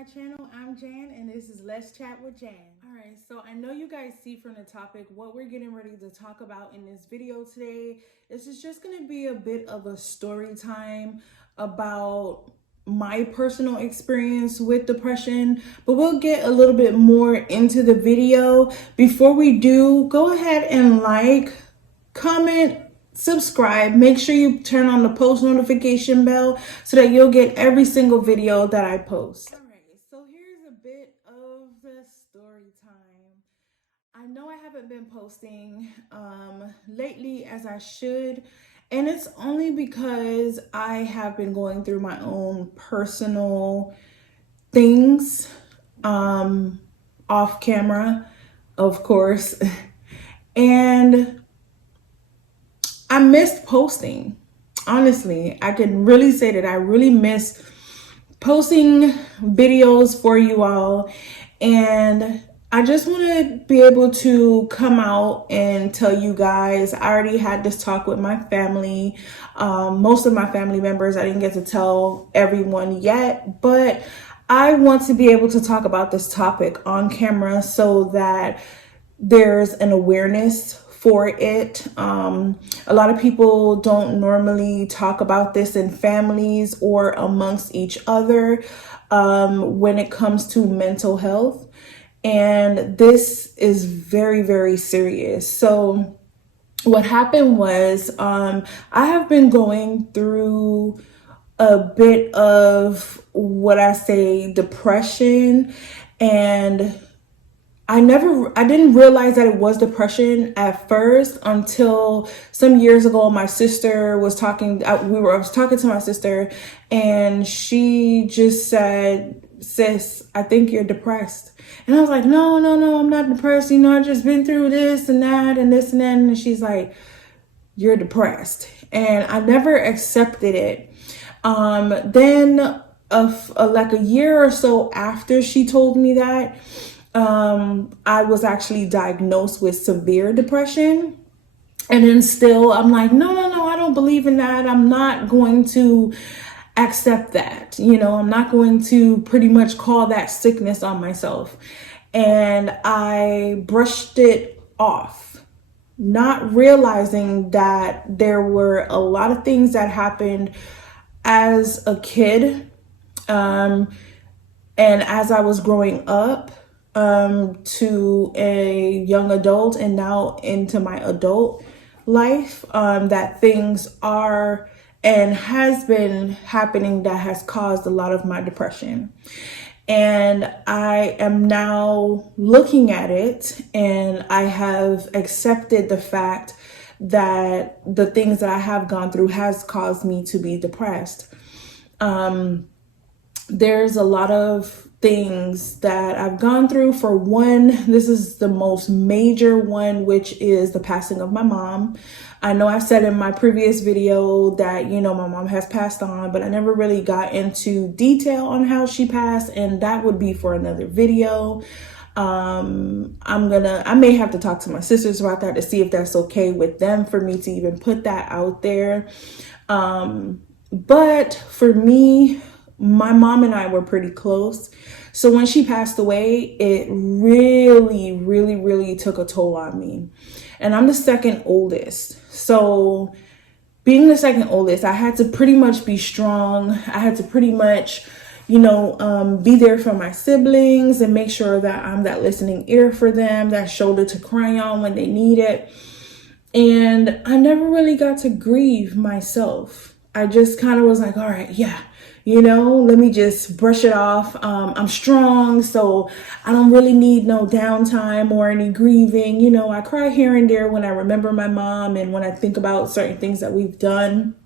my channel. I'm Jan and this is Let's Chat with Jan. Alright, so I know you guys see from the topic what we're getting ready to talk about in this video today. This is just going to be a bit of a story time about my personal experience with depression, but we'll get a little bit more into the video. Before we do, go ahead and like, comment, subscribe. Make sure you turn on the post notification bell so that you'll get every single video that I post. All right, so here's a bit of the story time. I know I haven't been posting lately as I should, and it's only because I have been going through my own personal things off camera, of course. And I missed posting. Honestly, I can really say that I really miss posting videos for you all. And I just want to be able to come out and tell you guys. I already had this talk with my family. Most of my family members, I didn't get to tell everyone yet, but I want to be able to talk about this topic on camera so that there's an awareness for it. A lot of people don't normally talk about this in families or amongst each other when it comes to mental health. And this is very, very serious. So what happened was I have been going through a bit of what I say depression, and I didn't realize that it was depression at first until some years ago. My sister was talking, I was talking to my sister, and she just said, "Sis, I think you're depressed." And I was like, no, I'm not depressed. I've just been through this and that and this and that. And she's like, "You're depressed." And I never accepted it. Then like a year or so after she told me that, I was actually diagnosed with severe depression. And then still I'm like, no, I don't believe in that. I'm not going to accept that. I'm not going to pretty much call that sickness on myself. And I brushed it off, not realizing that there were a lot of things that happened as a kid, and as I was growing up, to a young adult and now into my adult life, that things are and has been happening that has caused a lot of my depression. And I am now looking at it, and I have accepted the fact that the things that I have gone through has caused me to be depressed. There's a lot of things that I've gone through. For one, this is the most major one, which is the passing of my mom. I know I said in my previous video that, my mom has passed on, but I never really got into detail on how she passed, and that would be for another video. I may have to talk to my sisters about that to see if that's okay with them for me to even put that out there. But for me, my mom and I were pretty close. So when she passed away, it really, really, really took a toll on me. And I'm the second oldest. So being the second oldest, I had to pretty much be strong. I had to pretty much, be there for my siblings and make sure that I'm that listening ear for them, that shoulder to cry on when they need it. And I never really got to grieve myself. I just kind of was like, all right, yeah. Let me just brush it off. I'm strong, so I don't really need no downtime or any grieving. I cry here and there when I remember my mom and when I think about certain things that we've done,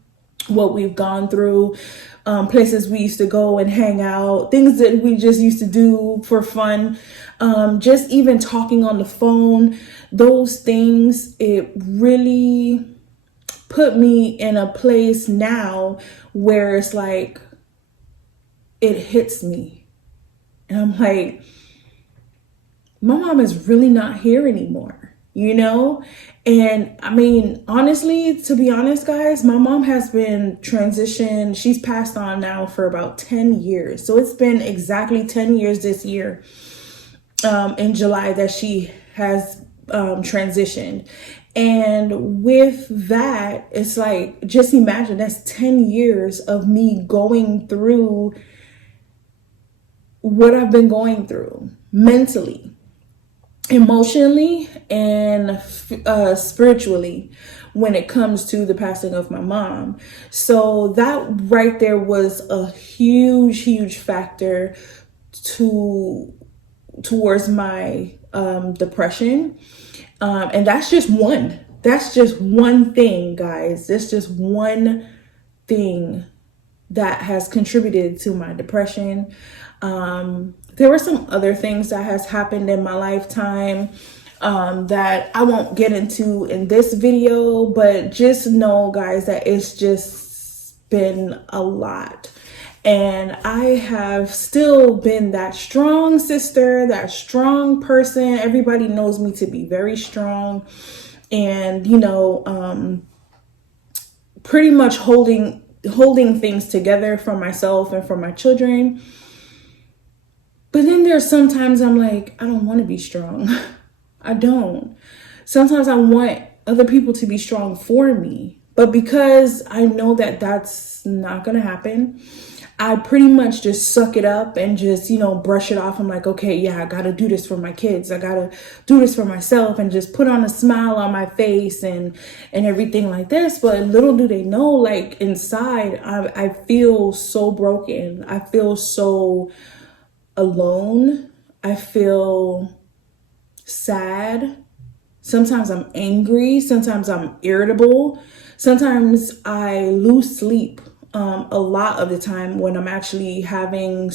what we've gone through, places we used to go and hang out, things that we just used to do for fun, just even talking on the phone, those things, it really put me in a place now where it's like, it hits me. And I'm like, my mom is really not here anymore, And I mean, honestly, to be honest, guys, my mom has been transitioned. She's passed on now for about 10 years. So it's been exactly 10 years this year, in July, that she has transitioned. And with that, it's like, just imagine that's 10 years of me going through what I've been going through mentally, emotionally, and spiritually when it comes to the passing of my mom. So that right there was a huge factor towards my depression. And that's just one thing, guys. That's just one thing that has contributed to my depression. There were some other things that has happened in my lifetime that I won't get into in this video, but just know, guys, that it's just been a lot. And I have still been that strong sister, that strong person. Everybody knows me to be very strong and, pretty much holding things together for myself and for my children. But then there's sometimes I'm like, I don't want to be strong. I don't. Sometimes I want other people to be strong for me. But because I know that that's not going to happen, I pretty much just suck it up and just, brush it off. I'm like, okay, yeah, I got to do this for my kids. I got to do this for myself, and just put on a smile on my face and everything like this. But little do they know, like inside, I feel so broken. I feel so alone. I feel sad. Sometimes I'm angry. Sometimes I'm irritable. Sometimes I lose sleep a lot of the time when I'm actually having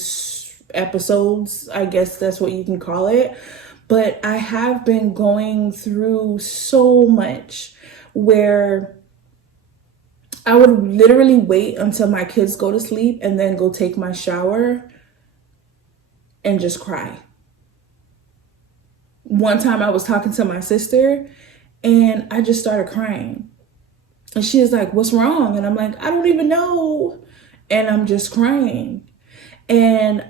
episodes. I guess that's what you can call it. But I have been going through so much where I would literally wait until my kids go to sleep and then go take my shower and just cry. One time I was talking to my sister and I just started crying. And she was like, what's wrong? And I'm like, I don't even know. And I'm just crying. And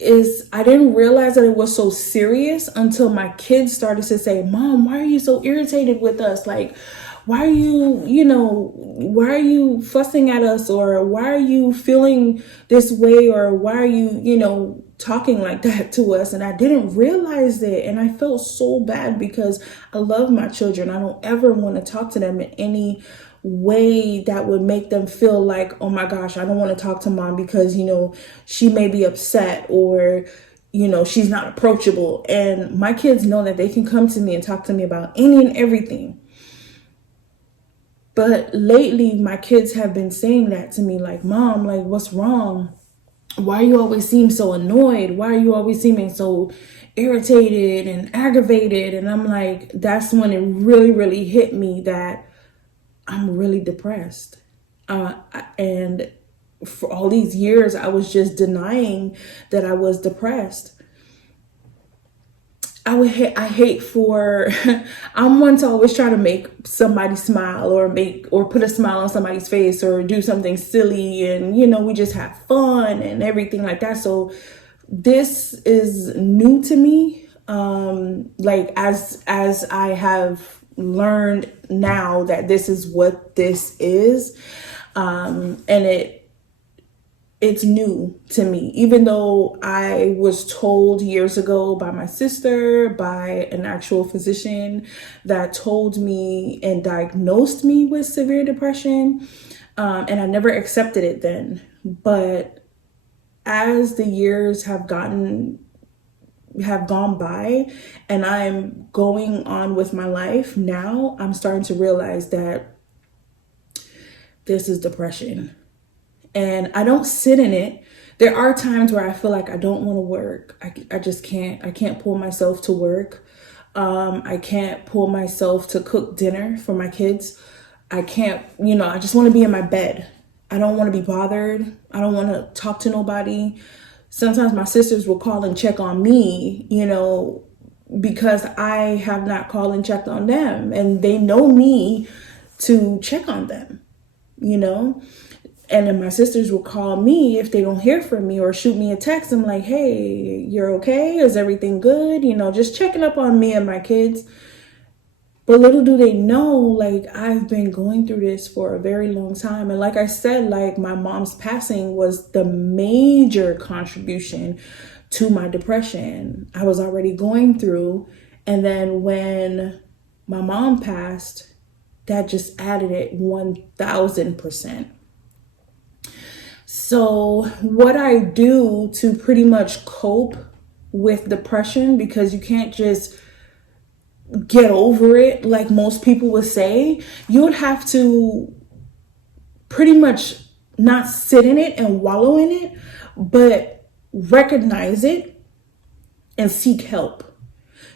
I didn't realize that it was so serious until my kids started to say, Mom, why are you so irritated with us? Like, why are you fussing at us? Or why are you feeling this way? Or why are you, talking like that to us? And I didn't realize it. And I felt so bad because I love my children. I don't ever want to talk to them in any way that would make them feel like, oh my gosh, I don't want to talk to Mom because, she may be upset, or, she's not approachable. And my kids know that they can come to me and talk to me about any and everything. But lately, my kids have been saying that to me, like, Mom, like, what's wrong? Why you always seem so annoyed? Why are you always seeming so irritated and aggravated? And I'm like, that's when it really, really hit me that I'm really depressed. And for all these years, I was just denying that I was depressed. I'm one to always try to make somebody smile or put a smile on somebody's face or do something silly. And, we just have fun and everything like that. So this is new to me. Like as I have learned now that this is what this is. And it's new to me, even though I was told years ago by my sister, by an actual physician that told me and diagnosed me with severe depression. And I never accepted it then. But as the years have gone by and I'm going on with my life now, I'm starting to realize that this is depression. And I don't sit in it. There are times where I feel like I don't want to work. I just can't. I can't pull myself to work. I can't pull myself to cook dinner for my kids. I can't, I just want to be in my bed. I don't want to be bothered. I don't want to talk to nobody. Sometimes my sisters will call and check on me, because I have not called and checked on them, and they know me to check on them, you know? And then my sisters will call me if they don't hear from me, or shoot me a text. I'm like, hey, you're okay? Is everything good? You know, just checking up on me and my kids. But little do they know, like, I've been going through this for a very long time. And like I said, like, my mom's passing was the major contribution to my depression. I was already going through. And then when my mom passed, that just added it 1000%. So what I do to pretty much cope with depression, because you can't just get over it like most people would say, you would have to pretty much not sit in it and wallow in it, but recognize it and seek help.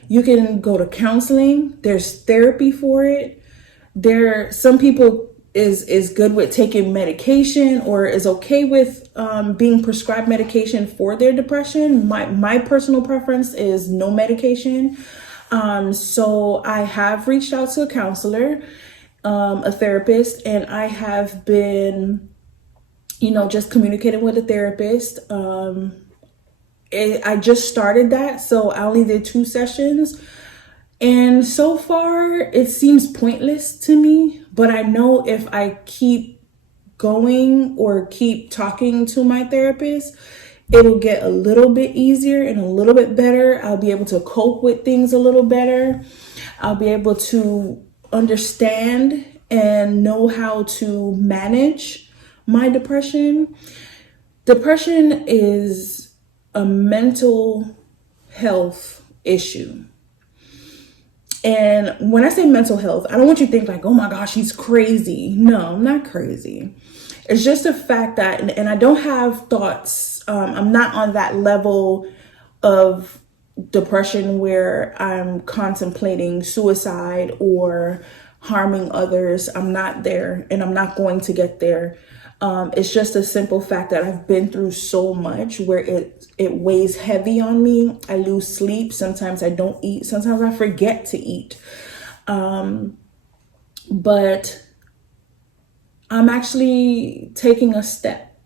You can go to counseling. There's therapy for it. Some people is good with taking medication, or is okay with being prescribed medication for their depression. My personal preference is no medication. So I have reached out to a counselor, a therapist, and I have been, just communicating with a therapist. I just started that, so I only did 2 sessions. And so far, it seems pointless to me, but I know if I keep going or keep talking to my therapist, it'll get a little bit easier and a little bit better. I'll be able to cope with things a little better. I'll be able to understand and know how to manage my depression. Depression is a mental health issue. And when I say mental health, I don't want you to think like, oh my gosh, she's crazy. No, I'm not crazy. It's just the fact that, and I don't have thoughts. I'm not on that level of depression where I'm contemplating suicide or harming others. I'm not there, and I'm not going to get there. It's just a simple fact that I've been through so much where it weighs heavy on me. I lose sleep. Sometimes I don't eat. Sometimes I forget to eat. But I'm actually taking a step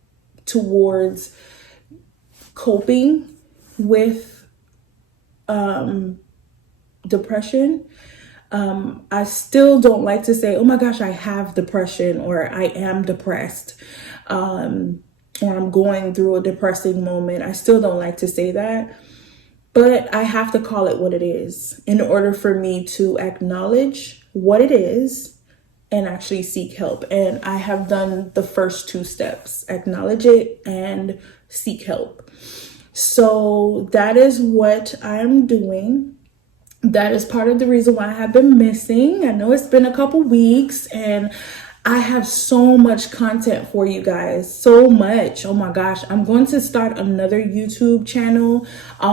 towards coping with depression. I still don't like to say, oh my gosh, I have depression, or I am depressed, or I'm going through a depressing moment. I still don't like to say that, but I have to call it what it is in order for me to acknowledge what it is and actually seek help. And I have done the first 2 steps: acknowledge it and seek help. So that is what I'm doing. That is part of the reason why I have been missing. I know it's been a couple weeks, and I have so much content for you guys. So much. Oh my gosh. I'm going to start another YouTube channel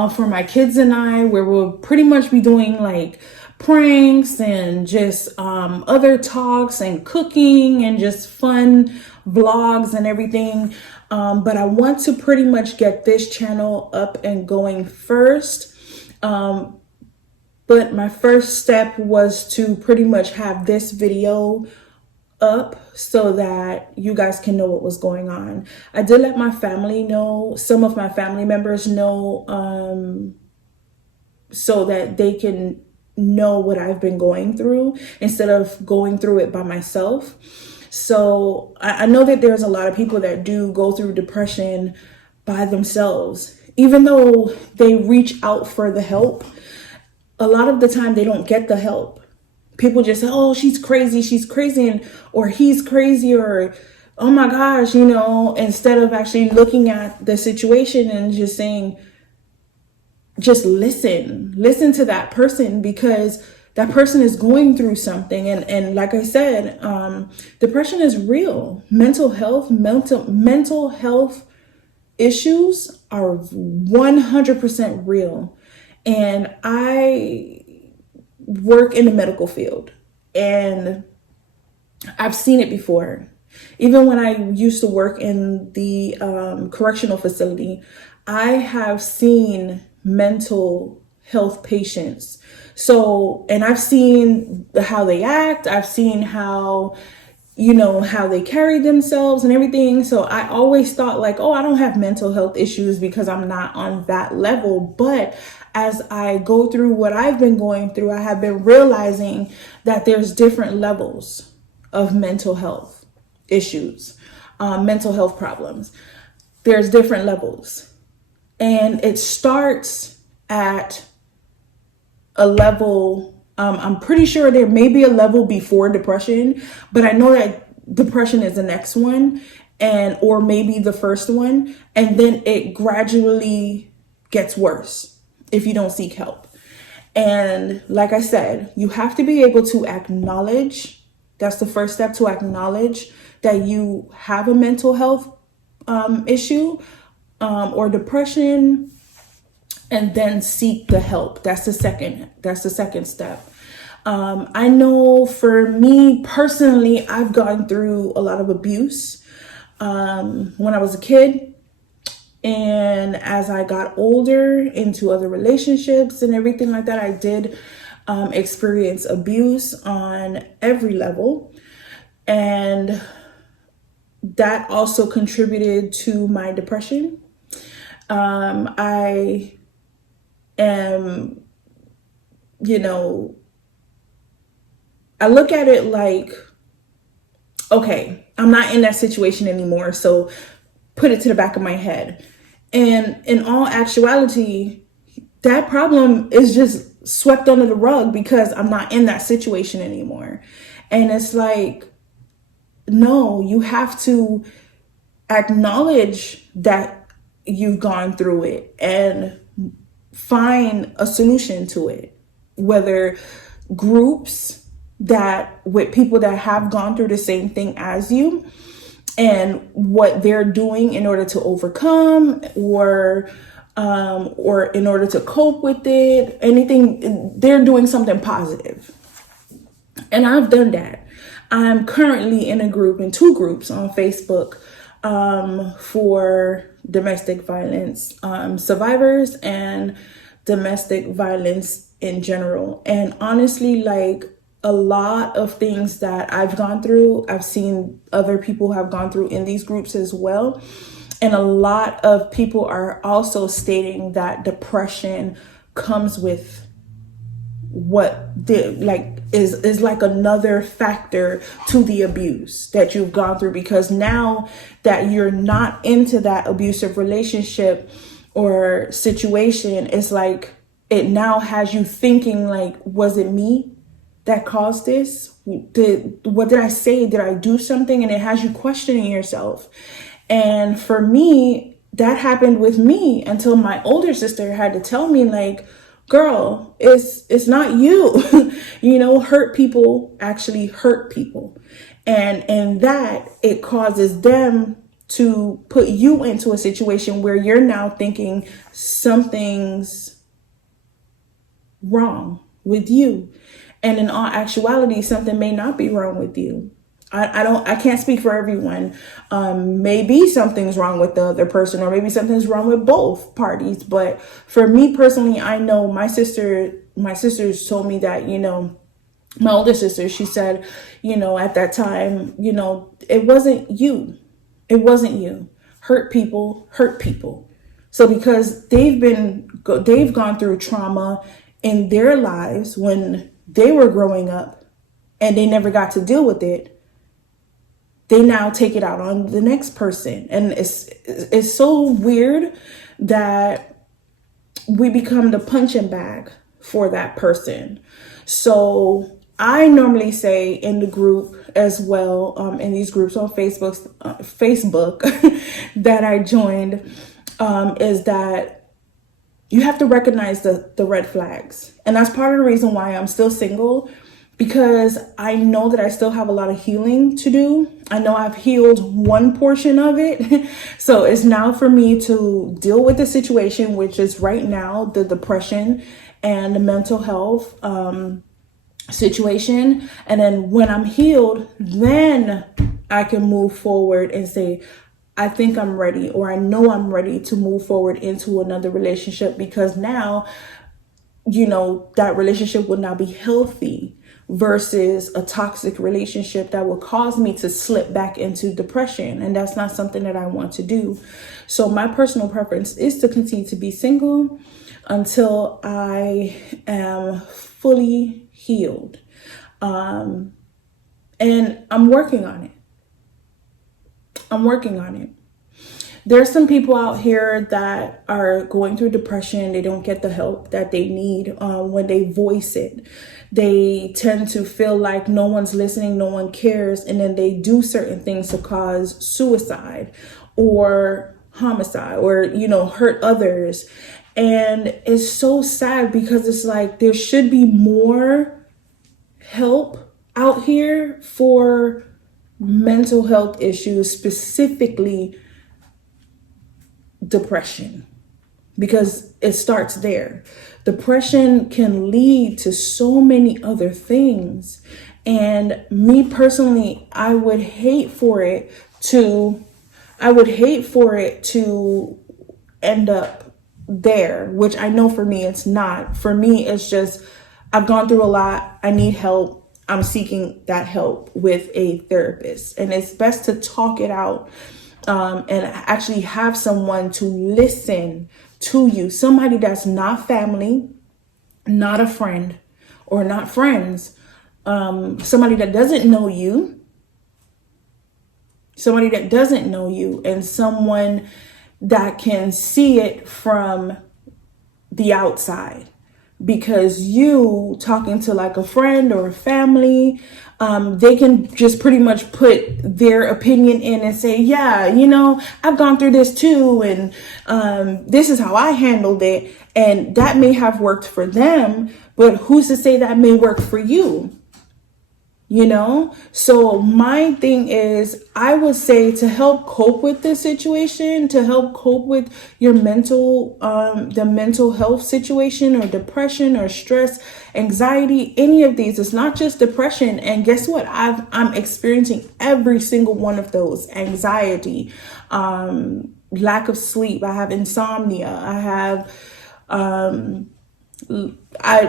for my kids and I, where we'll pretty much be doing like pranks and just other talks and cooking and just fun vlogs and everything. But I want to pretty much get this channel up and going first. But my first step was to pretty much have this video up so that you guys can know what was going on. I did let my family know, some of my family members know, so that they can know what I've been going through instead of going through it by myself. So I know that there's a lot of people that do go through depression by themselves. Even though they reach out for the help, a lot of the time they don't get the help. People just say, oh, she's crazy, and or he's crazy, or oh my gosh, instead of actually looking at the situation and just saying, just listen to that person, because that person is going through something. And like I said, depression is real. Mental health issues are 100% real. And I work in the medical field, and I've seen it before. Even when I used to work in the correctional facility, I have seen mental health patients. So, and I've seen how they act, I've seen how, how they carry themselves and everything. So I always thought like, oh, I don't have mental health issues because I'm not on that level. But as I go through what I've been going through, I have been realizing that there's different levels of mental health issues, mental health problems. There's different levels. And it starts at a level, I'm pretty sure there may be a level before depression, but I know that depression is the next one, or maybe the first one. And then it gradually gets worse if you don't seek help. And like I said, you have to be able to acknowledge, that's the first step, to acknowledge that you have a mental health issue or depression, and then seek the help. That's the second step. I know for me personally, I've gone through a lot of abuse when I was a kid. And as I got older into other relationships and everything like that, I did experience abuse on every level. And that also contributed to my depression. I am, I look at it like, okay, I'm not in that situation anymore, so put it to the back of my head. And in all actuality, that problem is just swept under the rug because I'm not in that situation anymore. And it's like, no, you have to acknowledge that you've gone through it and find a solution to it, whether groups with people that have gone through the same thing as you and what they're doing in order to overcome or in order to cope with it, anything, they're doing something positive. And I've done that. I'm currently in two groups on Facebook for domestic violence survivors and domestic violence in general. And honestly, like a lot of things that I've gone through, I've seen other people have gone through in these groups as well. And a lot of people are also stating that depression comes with is like another factor to the abuse that you've gone through, because now that you're not into that abusive relationship or situation, it's like it now has you thinking like, was it me that caused this? What did I say? Did I do something? And it has you questioning yourself. And for me, that happened with me until my older sister had to tell me like, girl, it's not you. Hurt people actually hurt people. And that it causes them to put you into a situation where you're now thinking something's wrong with you. And in all actuality, something may not be wrong with you. I can't speak for everyone. Maybe something's wrong with the other person, or maybe something's wrong with both parties. But for me personally, I know my sisters told me that, my older sister, she said, at that time, it wasn't you. It wasn't you. Hurt people hurt people. So because they've gone through trauma in their lives when they were growing up and they never got to deal with it, they now take it out on the next person. And it's so weird that we become the punching bag for that person. So I normally say in the group as well, in these groups on Facebook that I joined, is that you have to recognize the red flags. And that's part of the reason why I'm still single, because I know that I still have a lot of healing to do. I know I've healed one portion of it. So it's now for me to deal with the situation, which is right now the depression and the mental health situation. And then when I'm healed, then I can move forward and say, I think I'm ready, or I know I'm ready to move forward into another relationship, because now that relationship would not be healthy versus a toxic relationship that will cause me to slip back into depression. And that's not something that I want to do. So my personal preference is to continue to be single until I am fully healed. And I'm working on it. There's some people out here that are going through depression. They don't get the help that they need when they voice it. They tend to feel like no one's listening, no one cares, and then they do certain things to cause suicide or homicide or, hurt others. And it's so sad because it's like there should be more help out here for mental health issues, specifically depression, because it starts there. Depression can lead to so many other things. And me personally, I would hate for it to end up there, which I know for me, it's not. For me, it's just, I've gone through a lot. I need help. I'm seeking that help with a therapist. And it's best to talk it out and actually have someone to listen to you. Somebody that's not family, not a friend, or not friends. Somebody that doesn't know you. And someone that can see it from the outside. Because you talking to like a friend or a family, they can just pretty much put their opinion in and say, yeah, I've gone through this too. And this is how I handled it. And that may have worked for them, but who's to say that may work for you? So my thing is, I would say to help cope with this situation, to help cope with your the mental health situation or depression or stress, anxiety, any of these. It's not just depression. And guess what? I'm experiencing every single one of those. Anxiety, lack of sleep. I have insomnia. I have,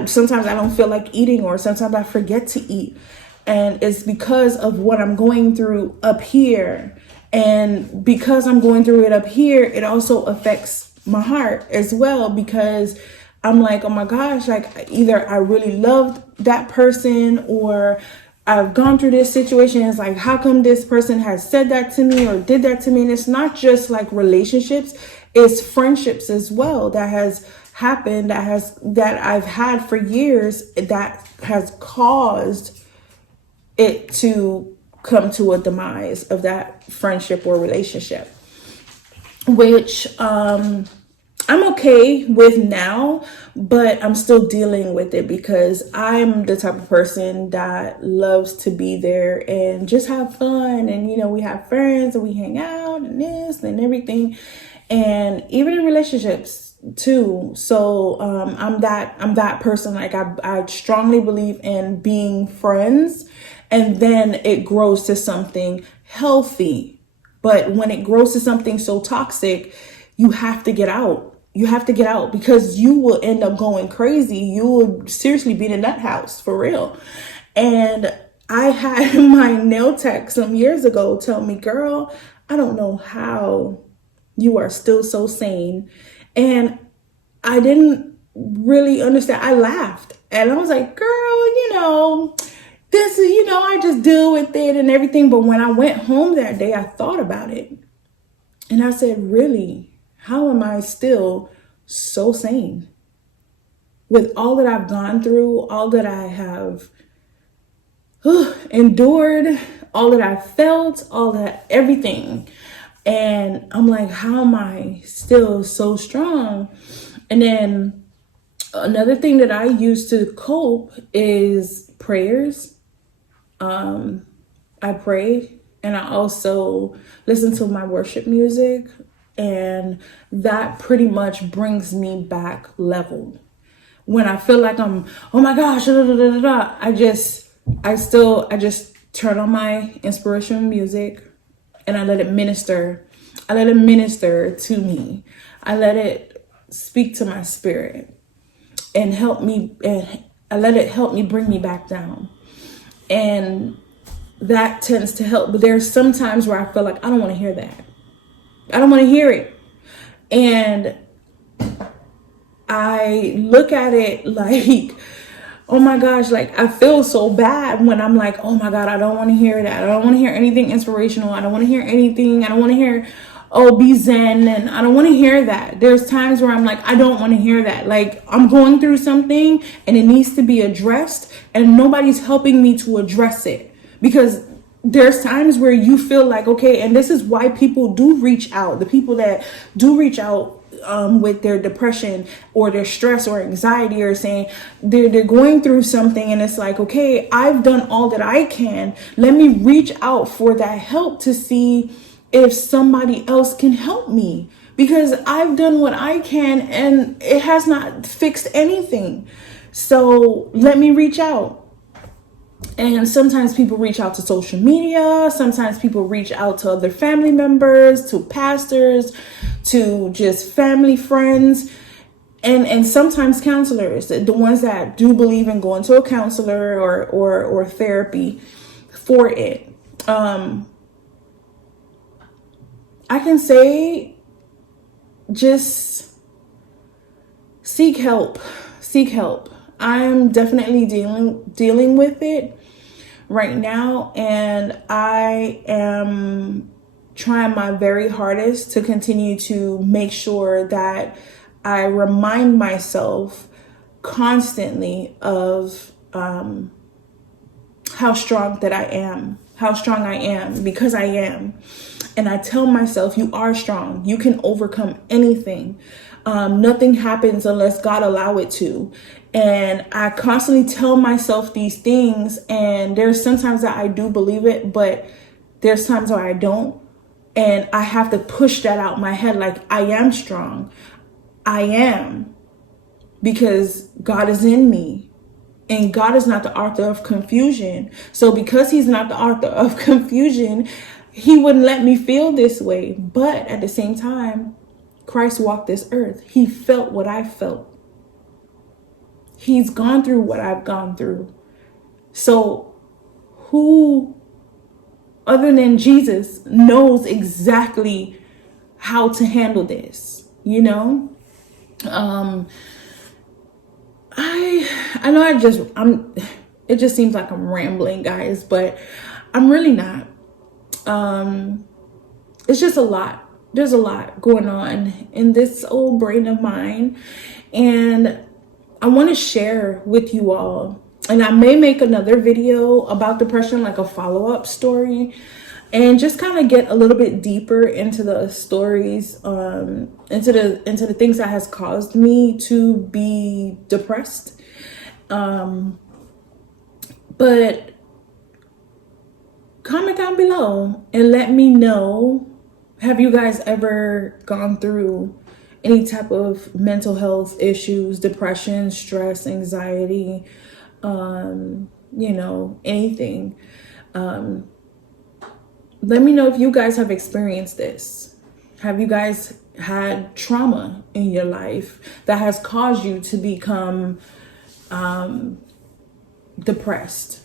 sometimes I don't feel like eating, or sometimes I forget to eat. And it's because of what I'm going through up here. And because I'm going through it up here, it also affects my heart as well, because I'm like, oh my gosh, like either I really loved that person or I've gone through this situation. It's like, how come this person has said that to me or did that to me? And it's not just like relationships, it's friendships as well that has happened, that I've had for years, that has caused it to come to a demise of that friendship or relationship, which I'm okay with now, but I'm still dealing with it because I'm the type of person that loves to be there and just have fun. And, we have friends and we hang out and this and everything. And even in relationships too. So I'm that person. Like I strongly believe in being friends, and then it grows to something healthy. But when it grows to something so toxic, you have to get out. Because you will end up going crazy. You will seriously be in a nut house for real. And I had my nail tech some years ago tell me, girl, I don't know how you are still so sane. And I didn't really understand. I laughed and I was like, girl, this is, I just deal with it and everything. But when I went home that day, I thought about it. And I said, really, how am I still so sane? With all that I've gone through, all that I have endured, all that I felt, everything. And I'm like, how am I still so strong? And then another thing that I use to cope is prayers. I pray, and I also listen to my worship music, and that pretty much brings me back leveled. When I feel like I'm, oh my gosh, I just turn on my inspirational music and I let it minister. I let it minister to me. I let it speak to my spirit. and help me, and I let it help me bring me back down. And that tends to help. But there's some times where I feel like I don't want to hear that. I don't want to hear it. And I look at it like, oh my gosh, like I feel so bad when I'm like, oh my God, I don't want to hear that. I don't want to hear anything inspirational. I don't want to hear anything. I don't want to hear, oh, be zen. And I don't want to hear that. There's times where I'm like, I don't want to hear that. Like I'm going through something and it needs to be addressed and nobody's helping me to address it. Because there's times where you feel like, okay, and this is why people do reach out. The people that do reach out with their depression or their stress or anxiety, or saying they're going through something, and it's like, okay, I've done all that I can. Let me reach out for that help to see if somebody else can help me, because I've done what I can and it has not fixed anything. So let me reach out. And sometimes people reach out to social media. Sometimes people reach out to other family members, to pastors, to just family friends, and sometimes counselors, the ones that do believe in going to a counselor or therapy for it. I can say just seek help. Seek help. I'm definitely dealing with it right now, and I am trying my very hardest to continue to make sure that I remind myself constantly of how strong I am, because I am. And I tell myself, you are strong. You can overcome anything. Nothing happens unless God allow it to. And I constantly tell myself these things, and there's sometimes that I do believe it, but there's times where I don't. And I have to push that out my head, like, I am strong. I am, because God is in me. And God is not the author of confusion. So because he's not the author of confusion, he wouldn't let me feel this way. But at the same time, Christ walked this earth. He felt what I felt. He's gone through what I've gone through. So who other than Jesus knows exactly how to handle this, you know? I know it just seems like I'm rambling, guys, but I'm really not. It's just a lot. There's a lot going on in this old brain of mine, and I want to share with you all. And I may make another video about depression, like a follow-up story, and just kind of get a little bit deeper into the stories, into the things that has caused me to be depressed. But comment down below and let me know, have you guys ever gone through any type of mental health issues, depression, stress, anxiety, anything? Let me know if you guys have experienced this. Have you guys had trauma in your life that has caused you to become depressed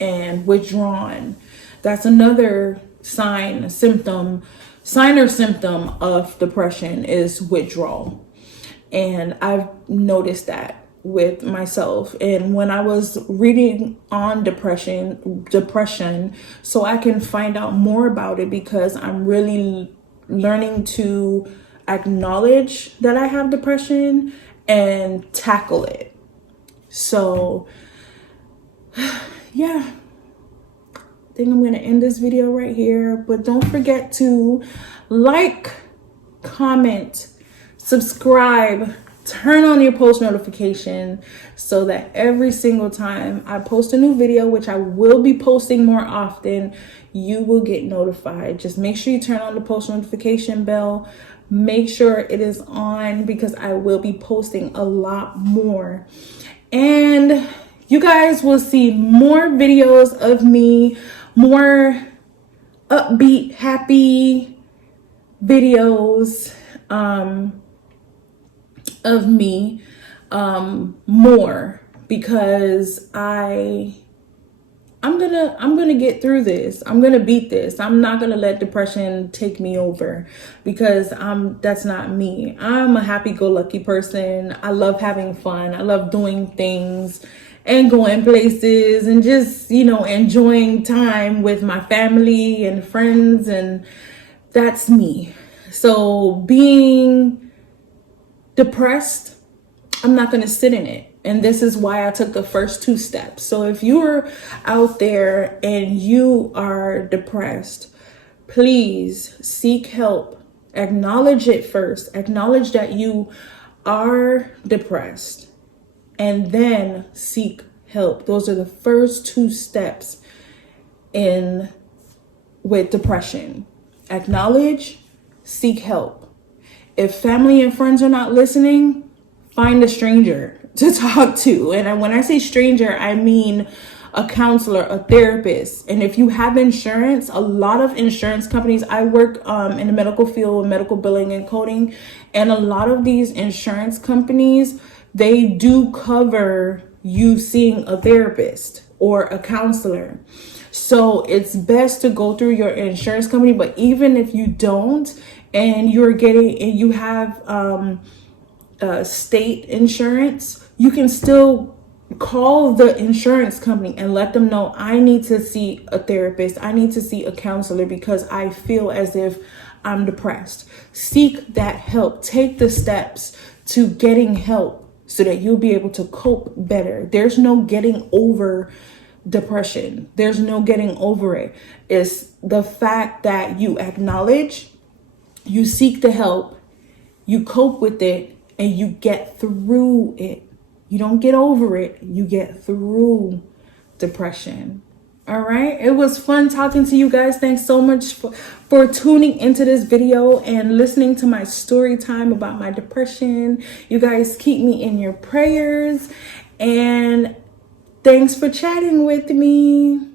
and withdrawn? That's another sign or symptom of depression, is withdrawal. And I've noticed that with myself. And when I was reading on depression, so I can find out more about it, because I'm really learning to acknowledge that I have depression and tackle it. So yeah, I think I'm going to end this video right here, but don't forget to like, comment, subscribe, turn on your post notification so that every single time I post a new video, which I will be posting more often, you will get notified. Just make sure you turn on the post notification bell. Make sure it is on, because I will be posting a lot more. And you guys will see more videos of me, more upbeat, happy videos of me. more, because I'm gonna get through this. I'm gonna beat this. I'm not gonna let depression take me over, because that's not me. I'm a happy-go-lucky person. I love having fun. I love doing things and going places and just, enjoying time with my family and friends, and that's me. So being depressed, I'm not going to sit in it. And this is why I took the first 2 steps. So if you're out there and you are depressed, please seek help. Acknowledge it first. Acknowledge that you are depressed, and then seek help. Those are the first 2 steps with depression. Acknowledge, seek help. If family and friends are not listening, find a stranger to talk to. And when I say stranger, I mean a counselor, a therapist. And if you have insurance, a lot of insurance companies, I work in the medical field, medical billing and coding, and a lot of these insurance companies, they do cover you seeing a therapist or a counselor. So it's best to go through your insurance company. But even if you don't, and you have state insurance, you can still call the insurance company and let them know, I need to see a therapist, I need to see a counselor, because I feel as if I'm depressed. Seek that help. Take the steps to getting help so that you'll be able to cope better. There's no getting over depression. There's no getting over it. It's the fact that you acknowledge, you seek the help, you cope with it, and you get through it. You don't get over it. You get through depression. All right. It was fun talking to you guys. Thanks so much for tuning into this video and listening to my story time about my depression. You guys keep me in your prayers. And thanks for chatting with me.